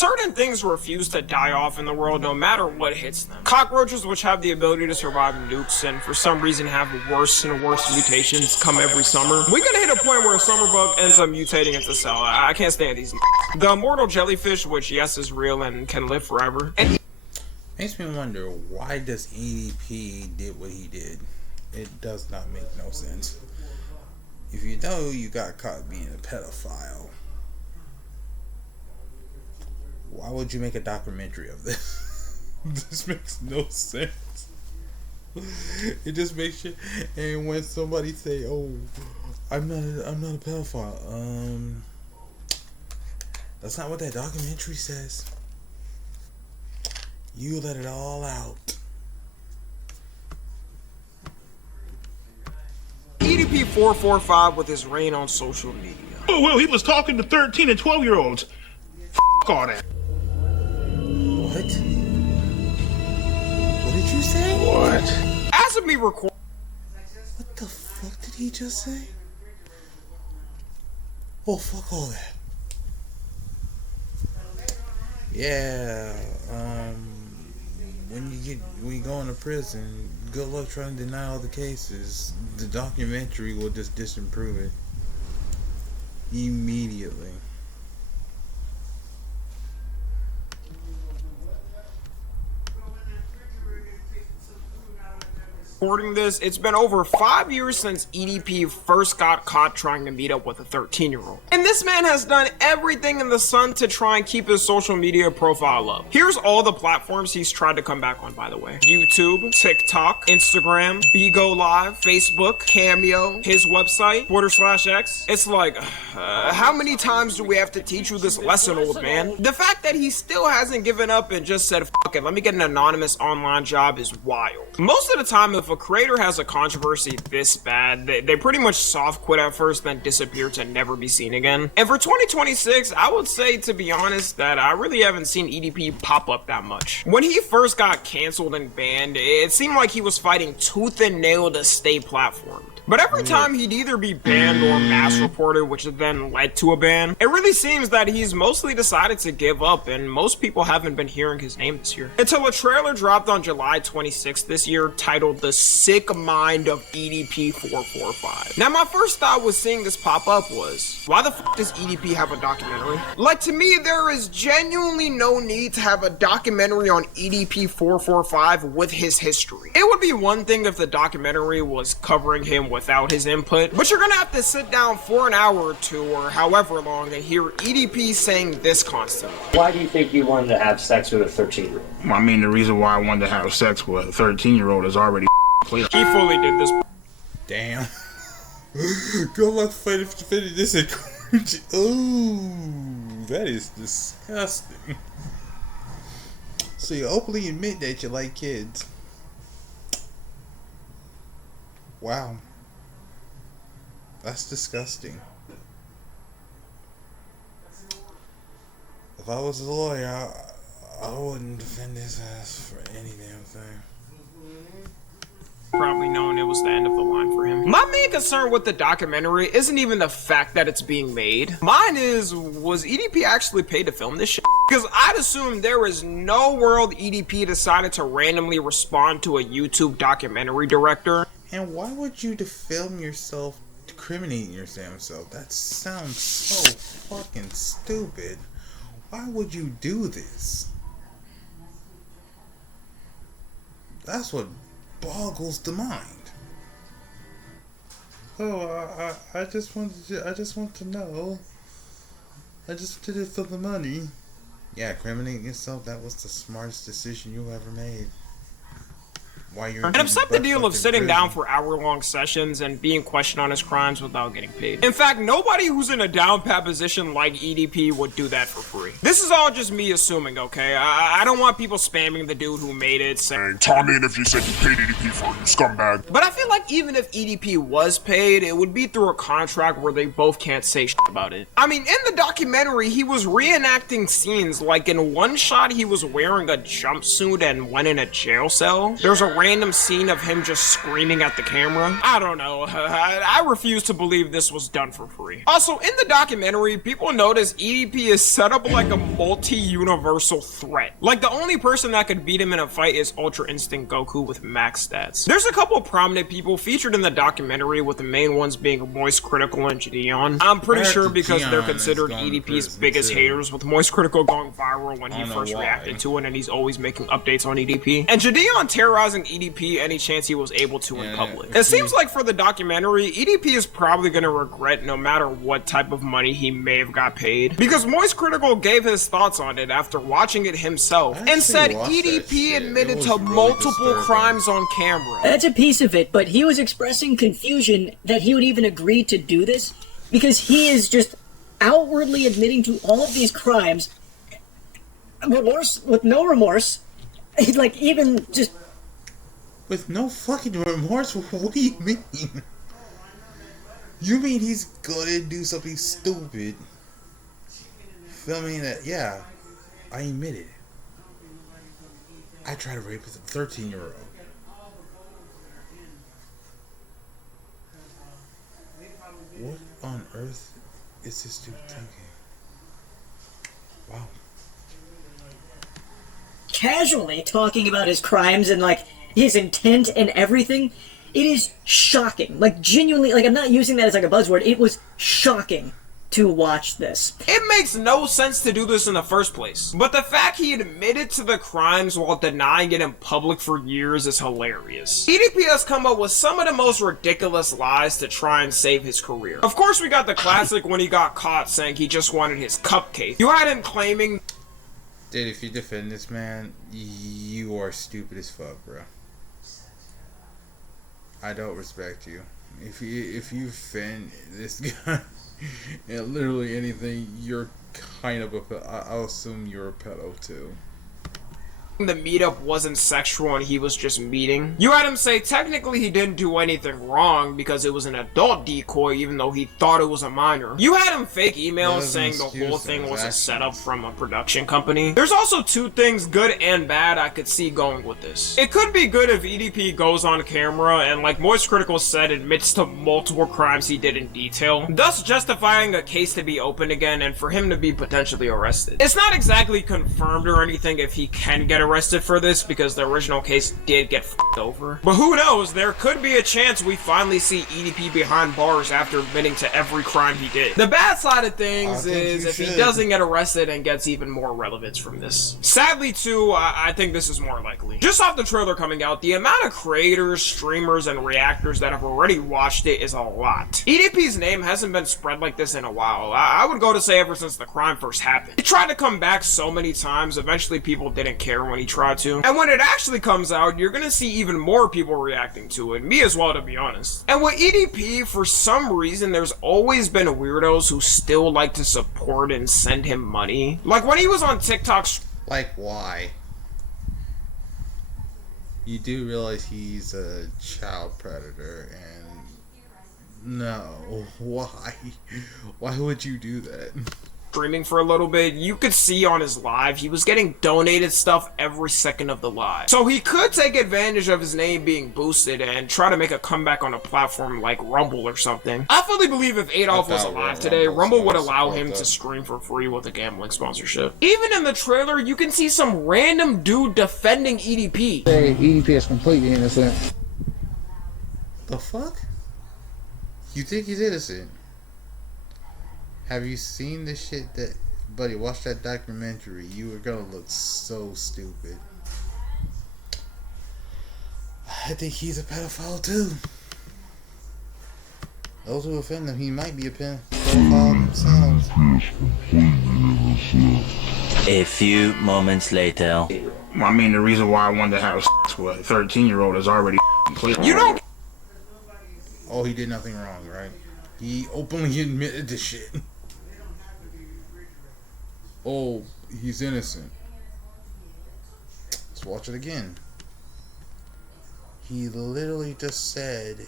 Certain things refuse to die off in the world no matter what hits them. Cockroaches, which have the ability to survive nukes and for some reason have worse and worse mutations come every summer. We're gonna hit a point where a summer bug ends up mutating into cell. I can't stand these. The immortal jellyfish, which yes is real and can live forever. And makes me wonder, why does EDP did what he did? It does not make no sense. If you know you got caught being a pedophile, why would you make a documentary of this? This makes no sense. It just makes you. And when somebody say, "Oh, I'm not a pedophile," that's not what that documentary says. You let it all out. Edp445 with his reign on social media. Oh, well, he was talking to 13 and 12-year-olds. F all that. What? What did you say? What? As of me recording. What the fuck did he just say? Oh, fuck all that. Yeah, when you go into prison, good luck trying to deny all the cases. The documentary will just disprove it immediately. Recording this, it's been over 5 years since EDP first got caught trying to meet up with a 13-year-old. And this man has done everything in the sun to try and keep his social media profile up. Here's all the platforms he's tried to come back on, by the way. YouTube, TikTok, Instagram, Bigo Live, Facebook, Cameo, his website, Twitter/X. It's like, how many times do we have to teach you this lesson, old man? The fact that he still hasn't given up and just said, fuck it, let me get an anonymous online job is wild. Most of the time, if a creator has a controversy this bad, they pretty much soft quit at first, then disappear to never be seen again. And for 2026, I would say, to be honest, that I really haven't seen EDP pop up that much. When he first got canceled and banned, it seemed like he was fighting tooth and nail to stay platformed. But every time he'd either be banned or mass reported, which then led to a ban, it really seems that he's mostly decided to give up, and most people haven't been hearing his name this year. Until a trailer dropped on July 26th this year titled The Sick Mind of Edp445. Now my first thought was seeing this pop up was, why the fuck does EDP have a documentary? Like, to me, there is genuinely no need to have a documentary on Edp445 with his history. It would be one thing if the documentary was covering him without his input, but you're gonna have to sit down for an hour or two or however long and hear EDP saying this constantly. Why do you think you wanted to have sex with a 13-year-old? I mean, the reason why I wanted to have sex with a 13-year-old is already clear. He fully did this. Damn. Good luck fighting this in court. Ooh, that is disgusting. So you openly admit that you like kids. Wow. That's disgusting. If I was a lawyer, I wouldn't defend his ass for any damn thing. Probably knowing it was the end of the line for him. My main concern with the documentary isn't even the fact that it's being made. Mine is, was EDP actually paid to film this shit? Because I'd assume there is no world EDP decided to randomly respond to a YouTube documentary director. And why would you film yourself incriminating your damn self? That sounds so fucking stupid. Why would you do this? That's what boggles the mind. Oh, I just want to know. I just did it for the money. Yeah, incriminating yourself, that was the smartest decision you ever made. And accept the deal of sitting down for hour-long sessions and being questioned on his crimes without getting paid. In fact, nobody who's in a down pat position like EDP would do that for free. This is all just me assuming, okay? I don't want people spamming the dude who made it saying, "Tell me if you said you paid EDP for it, you scumbag." But I feel like even if EDP was paid, it would be through a contract where they both can't say shit about it. I mean, in the documentary, he was reenacting scenes, like in one shot he was wearing a jumpsuit and went in a jail cell. There's a random scene of him just screaming at the camera. I don't know. I refuse to believe this was done for free. Also, in the documentary, people notice EDP is set up like a multi-universal threat. Like, the only person that could beat him in a fight is Ultra Instinct Goku with max stats. There's a couple prominent people featured in the documentary, with the main ones being Moist Critical and Gideon. I'm pretty sure because they're considered EDP's biggest haters, with Moist Critical going viral when he first reacted to it, and he's always making updates on EDP. And Gideon terrorizing EDP any chance he was able to in public. It seems like for the documentary, EDP is probably going to regret no matter what type of money he may have got paid, because Moist Critical gave his thoughts on it after watching it himself and said EDP admitted to multiple crimes on camera. That's a piece of it, but he was expressing confusion that he would even agree to do this because he is just outwardly admitting to all of these crimes with no remorse. Like, even just with no fucking remorse? What do you mean? You mean he's gonna do something stupid, filming that? Yeah, I admit it. I tried to rape a 13-year-old. What on earth is this dude thinking? Wow. Casually talking about his crimes and, like, his intent and everything. It is shocking. Like, genuinely, like, I'm not using that as, like, a buzzword. It was shocking to watch this. It makes no sense to do this in the first place, but the fact he admitted to the crimes while denying it in public for years is hilarious. EDP has come up with some of the most ridiculous lies to try and save his career. Of course, we got the classic when he got caught saying he just wanted his cupcake. You had him claiming, dude, if you defend this man, you are stupid as fuck, bro. I don't respect you. If you offend this guy and literally anything, you're kind of I'll assume you're a pedo too. the meetup wasn't sexual and he was just meeting. You had him say technically he didn't do anything wrong because it was an adult decoy even though he thought it was a minor. You had him fake emails saying the whole thing was a setup from a production company. There's also two things, good and bad, I could see going with this. It could be good if EDP goes on camera and, like Moist Critical said, admits to multiple crimes he did in detail, thus justifying a case to be opened again and for him to be potentially arrested. It's not exactly confirmed or anything if he can get arrested for this because the original case did get f***ed over. But who knows, there could be a chance we finally see EDP behind bars after admitting to every crime he did. The bad side of things is if he doesn't get arrested and gets even more relevance from this. Sadly too, I think this is more likely. Just off the trailer coming out, the amount of creators, streamers, and reactors that have already watched it is a lot. EDP's name hasn't been spread like this in a while. I would go to say ever since the crime first happened. He tried to come back so many times, eventually people didn't care when he tried to. And when it actually comes out, you're gonna see even more people reacting to it. Me as well, to be honest. And with EDP, for some reason, there's always been weirdos who still like to support and send him money. Like when he was on TikTok. Like why? You do realize he's a child predator, and no, why? Why would you do that? Streaming for a little bit, you could see on his live, he was getting donated stuff every second of the live. So he could take advantage of his name being boosted and try to make a comeback on a platform like Rumble or something. I fully believe if Adolf was alive today, Rumble would allow him to stream for free with a gambling sponsorship. Even in the trailer, you can see some random dude defending EDP. Say EDP is completely innocent. The fuck? You think he's innocent? Have you seen the shit that... Buddy, watch that documentary. You are gonna look so stupid. I think he's a pedophile too. Those who offend him, he might be a pedophile themselves. A few moments later. I mean, the reason why I wanted to have sex with a 13-year-old is already clear. You don't... Oh, he did nothing wrong, right? He openly admitted to shit. Oh, he's innocent. Let's watch it again. He literally just said...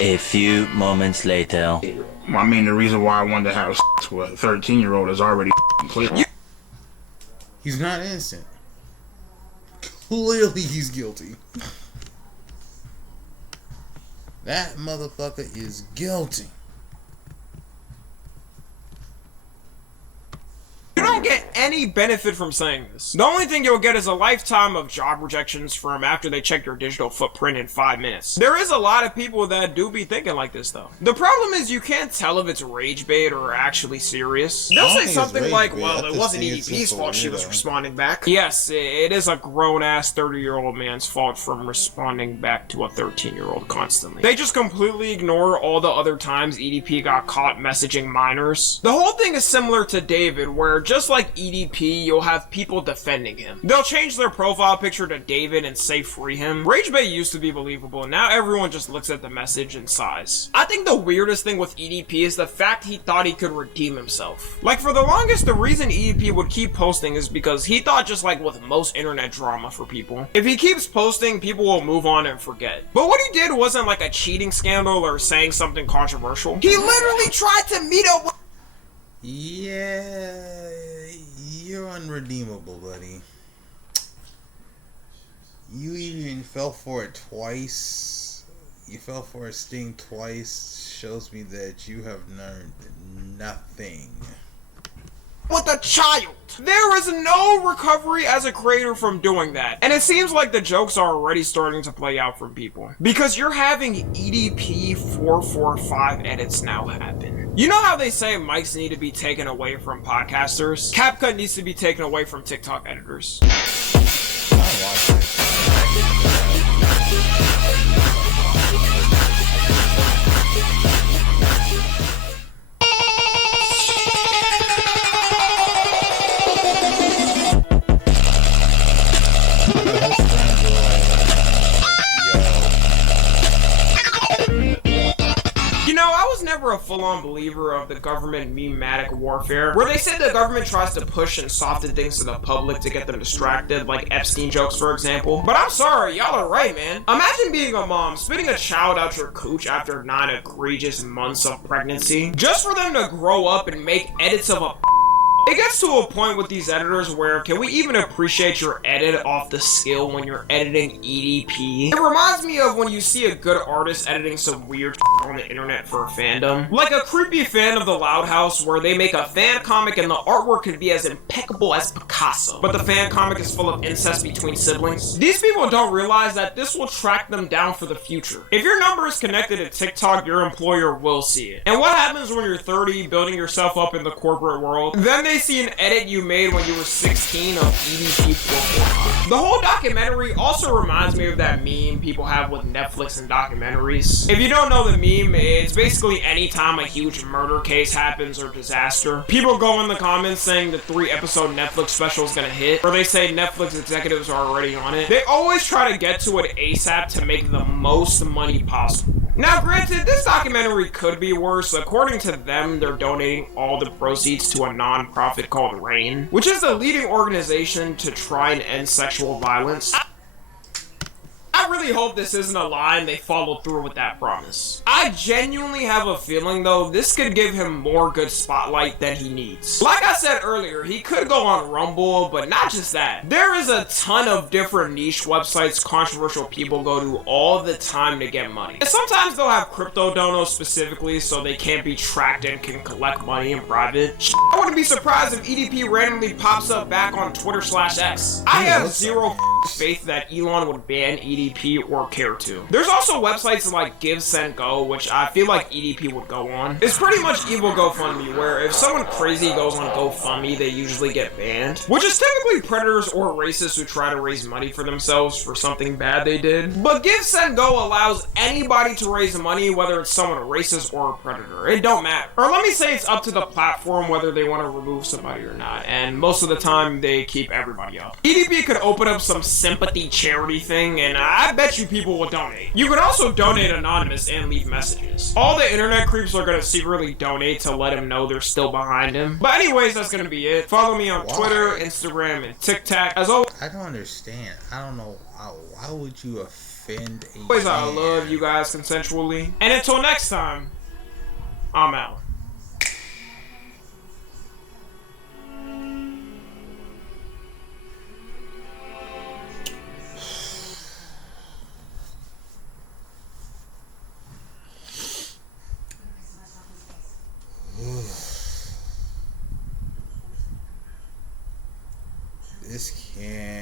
A few moments later. I mean, the reason why I wanted to have sex with a 13-year-old is already clear. He's not innocent. Clearly he's guilty. That motherfucker is guilty. You don't get any benefit from saying this. The only thing you'll get is a lifetime of job rejections from after they check your digital footprint in 5 minutes. There is a lot of people that do be thinking like this though. The problem is you can't tell if it's rage bait or actually serious. They'll say something like, well, it wasn't EDP's fault she was responding back. Yes, it is a grown-ass 30-year-old man's fault from responding back to a 13-year-old constantly. They just completely ignore all the other times EDP got caught messaging minors. The whole thing is similar to David, where just like EDP, you'll have people defending him. They'll change their profile picture to David and say free him. Rage bait used to be believable, now everyone just looks at the message and sighs. I think the weirdest thing with EDP is the fact he thought he could redeem himself. Like for the longest, the reason EDP would keep posting is because he thought, just like with most internet drama for people, if he keeps posting, people will move on and forget. But what he did wasn't like a cheating scandal or saying something controversial. He literally tried to meet up with— Yeah, you're unredeemable, buddy. You even fell for it twice. You fell for a sting twice. Shows me that you have learned nothing. With a child. There is no recovery as a creator from doing that. And it seems like the jokes are already starting to play out from people. Because you're having Edp445 edits now happen. You know how they say mics need to be taken away from podcasters? CapCut needs to be taken away from TikTok editors. I was never a full-on believer of the government mematic warfare, where they say the government tries to push and soften things to the public to get them distracted, like Epstein jokes for example. But I'm sorry, y'all are right, man. Imagine being a mom, spitting a child out your cooch after 9 egregious months of pregnancy, just for them to grow up and make edits of a— It gets to a point with these editors where, can we even appreciate your edit off the skill when you're editing EDP? It reminds me of when you see a good artist editing some weird on the internet for a fandom. Like a creepy fan of the Loud House where they make a fan comic and the artwork could be as impeccable as Picasso, but the fan comic is full of incest between siblings. These people don't realize that this will track them down for the future. If your number is connected to TikTok, your employer will see it. And what happens when you're 30, building yourself up in the corporate world? Then they see an edit you made when you were 16 of Edp445. The whole documentary also reminds me of that meme people have with Netflix and documentaries. If you don't know the meme, it's basically anytime a huge murder case happens or disaster, people go in the comments saying the 3-episode Netflix special is gonna hit, or they say Netflix executives are already on it. They always try to get to it ASAP to make the most money possible. Now granted, this documentary could be worse. According to them, they're donating all the proceeds to a non-profit called RAIN, which is the leading organization to try and end sexual violence. I really hope this isn't a lie and they follow through with that promise. I genuinely have a feeling though, this could give him more good spotlight than he needs. Like I said earlier, he could go on Rumble, but not just that. There is a ton of different niche websites controversial people go to all the time to get money. And sometimes they'll have crypto donos specifically so they can't be tracked and can collect money in private. I wouldn't be surprised if EDP randomly pops up back on Twitter/X. I have zero faith that Elon would ban EDP or care to. There's also websites like Give, Send, Go, which I feel like EDP would go on. It's pretty much evil GoFundMe, where if someone crazy goes on GoFundMe, they usually get banned, which is typically predators or racists who try to raise money for themselves for something bad they did. But Give, Send, Go allows anybody to raise money, whether it's someone racist or a predator. It don't matter. Or let me say it's up to the platform whether they want to remove somebody or not, and most of the time they keep everybody up. EDP could open up some sympathy charity thing, and I bet you people will donate. You can also donate anonymous and leave messages. All the internet creeps are gonna secretly donate to let him know they're still behind him. But anyways, that's gonna be it. Follow me on Twitter, Instagram, and TikTok. As always, I don't understand. I don't know. Why would you defend a Always, I man. love you guys consensually. And until next time, I'm out. This can't